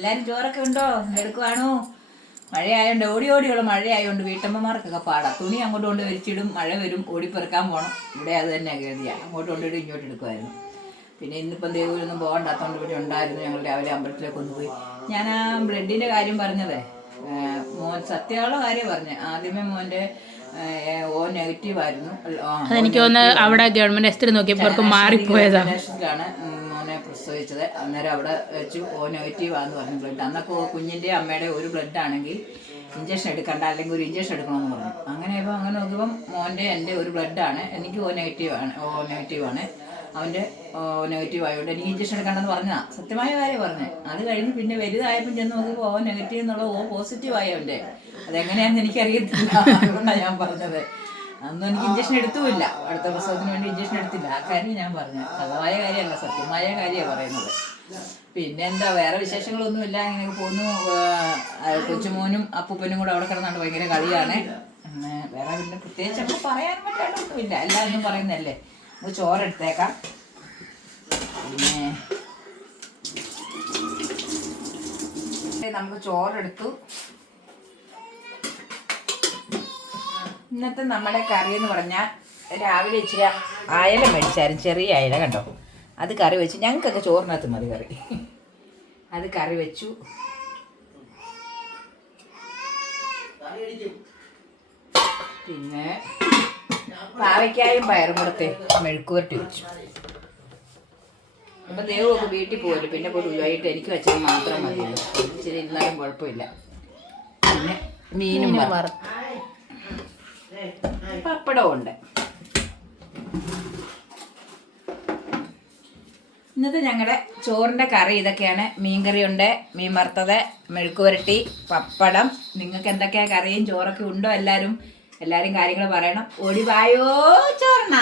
എല്ലാവരും ചോറൊക്കെ ഉണ്ടോ? എടുക്കുവാണോ? മഴയായോണ്ട് ഓടിയുള്ള മഴയായോണ്ട് വീട്ടമ്മമാർക്കൊക്കെ പാടാം. തുണി അങ്ങോട്ട് കൊണ്ട് വലിച്ചിടും, മഴ വരും, ഓടിപ്പെറുക്കാൻ പോകണം. ഇവിടെ അത് തന്നെ ഗതിയാ. അങ്ങോട്ട് കൊണ്ടിടും, ഇങ്ങോട്ട് എടുക്കുമായിരുന്നു. പിന്നെ ഇന്നിപ്പം ദേവൂരൊന്നും പോകണ്ടാത്തതുകൊണ്ട് ഇവിടെ ഉണ്ടായിരുന്നു. ഞങ്ങൾ രാവിലെ അമ്പലത്തിലേക്ക് കൊണ്ടുപോയി. ഞാൻ ആ ബ്ലഡിൻ്റെ കാര്യം പറഞ്ഞതേ, മോൻ സത്യമുള്ള കാര്യം പറഞ്ഞത്. ആദ്യമേ മോൻ്റെ ഓ നെഗറ്റീവായിരുന്നു. അതെനിക്ക് തോന്നുന്നു അവിടെ ഗവൺമെന്റ് ആശുപത്രി നോക്കിയപ്പോൾ മാറിപ്പോയതാണ്. മോനെ പ്രസവിച്ചത്. അന്നേരം അവിടെ വെച്ച് ഓ നെഗറ്റീവാന്ന് പറഞ്ഞു ബ്ലഡ്. അന്നൊക്കെ കുഞ്ഞിൻ്റെ അമ്മയുടെ ഒരു ബ്ലഡ് ആണെങ്കിൽ ഇഞ്ചക്ഷൻ എടുക്കണ്ട, അല്ലെങ്കിൽ ഒരു ഇഞ്ചക്ഷൻ എടുക്കണമെന്ന് പറഞ്ഞു. അങ്ങനെ ഇപ്പോൾ അങ്ങനെ നോക്കുമ്പം മോൻ്റെ എൻ്റെ ഒരു ബ്ലഡാണ്. എനിക്ക് ഓ നെഗറ്റീവാണ്. അവൻ്റെ നെഗറ്റീവ് ആയതുകൊണ്ട് എനിക്ക് ഇഞ്ചക്ഷൻ എടുക്കണ്ടെന്ന് പറഞ്ഞതാണ്. സത്യമായ കാര്യം പറഞ്ഞത്. അത് കഴിഞ്ഞ് പിന്നെ വലുതായപ്പോൾ ചെന്ന് നോക്കുമ്പോൾ ഓ നെഗറ്റീവ് എന്നുള്ള ഓ പോസിറ്റീവായി അവൻ്റെ. അതെങ്ങനെയാണെന്ന് എനിക്കറിയത്തില്ല. അതുകൊണ്ടാണ് ഞാൻ പറഞ്ഞത്. അന്നും എനിക്ക് ഇഞ്ചക്ഷൻ എടുത്തുമില്ല. അടുത്ത പ്രസവത്തിന് വേണ്ടി ഇഞ്ചക്ഷൻ എടുത്തില്ല. ആ കാര്യം ഞാൻ പറഞ്ഞത്. കഥമായ കാര്യമല്ല, സത്യമായ കാര്യമാണ് പറയുന്നത്. പിന്നെ എന്താ, വേറെ വിശേഷങ്ങളൊന്നുമില്ല. ഇങ്ങനെ പോന്നു. കൊച്ചുമോനും അപ്പൂപ്പനും കൂടെ അവിടെ കിടന്നുണ്ട് ഭയങ്കര കളിയാണ്. വേറെ പിന്നെ പ്രത്യേകിച്ച് നമുക്ക് പറയാൻ പറ്റാണ്ടൊന്നുമില്ല. എല്ലാവരും പറയുന്നതല്ലേ. നമുക്ക് ചോറെടുത്തേക്കാം. പിന്നെ നമുക്ക് ചോറെടുത്തു. ഇന്നത്തെ നമ്മുടെ കറി എന്ന് പറഞ്ഞാൽ രാവിലെ ഇച്ചിരി അയല മേടിച്ചായിരുന്നു, ചെറിയ അയല കണ്ടോ. അത് കറി വെച്ചു. ഞങ്ങൾക്കൊക്കെ ചോറിനകത്ത് മതി കറി. അത് കറി വെച്ചു. പിന്നെ പാവയ്ക്കായും പയറും കൂടത്തെ മെഴുക്കുവരട്ടി വെച്ചു. അപ്പം ദേവമൊക്കെ വീട്ടിൽ പോകുമല്ലോ. പിന്നെ പോയി വൈകിട്ട് എനിക്ക് വെച്ചത് മാത്രം മതിയല്ലോ. ഇച്ചിരി ഇരുന്നാലും കുഴപ്പമില്ല. പിന്നെ മീനും പപ്പടവും ഉണ്ട്. ഇന്നത്തെ ഞങ്ങളുടെ ചോറിൻ്റെ കറി ഇതൊക്കെയാണ്. മീൻകറി ഉണ്ട്, മീൻ വറുത്തത്, മെഴുക്കുവരട്ടി, പപ്പടം. നിങ്ങൾക്ക് എന്തൊക്കെയാണ് കറിയും ചോറൊക്കെ ഉണ്ടോ? എല്ലാവരും കാര്യങ്ങൾ പറയണം. ഓടി വായോ ചോറണ.